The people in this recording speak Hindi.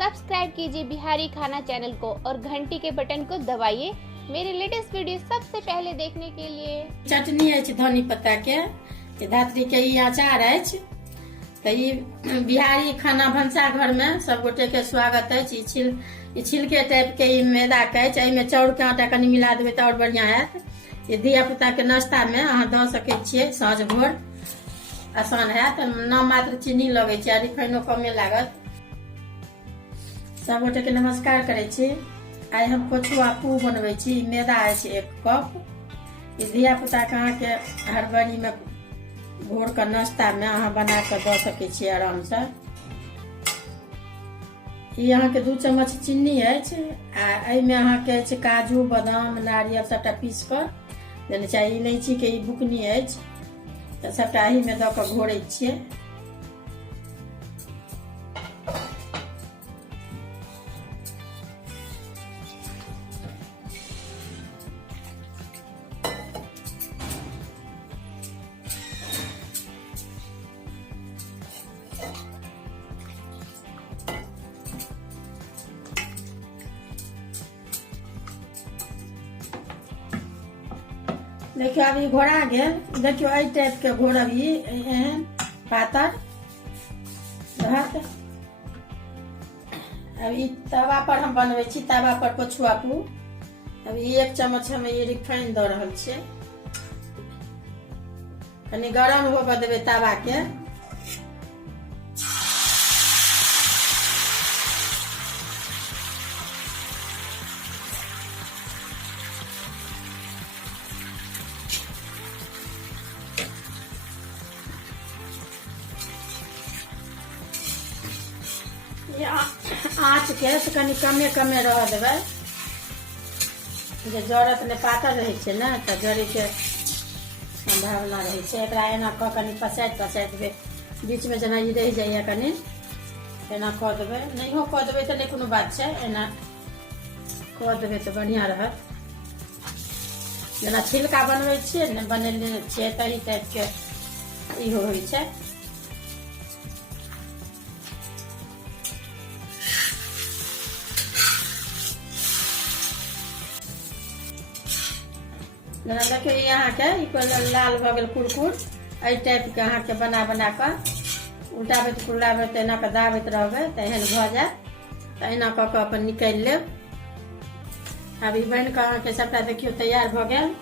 सब्सक्राइब कीजिए बिहारी खाना चैनल को और घंटी के बटन को दबाइए मेरे लेटेस्ट वीडियो सबसे पहले देखने के लिए। चटनी है धनी पत्ता के धात्री के अचार है तो बिहारी खाना भंसा घर में सब गोटे के स्वागत है। छिलके टाइप के मैदा के चाउर के आटा कनी मिला देवे तो और बढ़िया है। ये धिया पुता के नाश्ता में अहाँ द सके छिए साँझ भोर आसान है। तो नाम मात्र चीनी लगे रिफाइनो कमे लागत। सब गोटे के नमस्कार करे छी। आई हम कोछुआ पू बनवे छी। मैदा है 1 कप। ये धिया पुता के अहाँ के हड़बड़ी में भोर का नाश्ता में अहाँ बना कर द सके छी आराम से। ये अहाँ के 2 चम्मच चीनी है। में अहाँ के काजू बादाम नारियल सबटा पीस कर देने चाहिए। इलायची के बुकनी है तो सबटा ही में द के घोरे छिए। देखियो अभी घोड़ा गेल। देखियो आई टाइप के घोड़ब एहन पातर रहत। अब तवा पर हम बनवे छी। तवा पर कोछुआ पू। अभी 1 चम्मच हम ये रिफाइन द रहल छी। कनी गरम होबे देवे तवा के। आँच के से कनी कमे रह देवे। जरत ने पातर रहे छे ना तो जरे के संभावना रहे छे। एकरा एना क कनी पसाइत देवे। बीच में जना ई रह जाइए कनी एना क देवे। नहियो क देवे तो नहीं कोनो बात छे। एना क देवे तो बढ़िया रहत। जना छिलका बनवे छे ने बनेले छे तही टाइप के इहो होइ छे। देखियो यहाँ के लाल भ गेल कुरकुर। एहि टाइप के अहाँ के बना कर उल्टाबैत पुल्टाबैत एना के दाबैत रहबे तो एहन भ जाए। तो एना क के अपन निकाल लेब। अभी बन के अहाँ के सबटा देखियो तैयार भ गेल।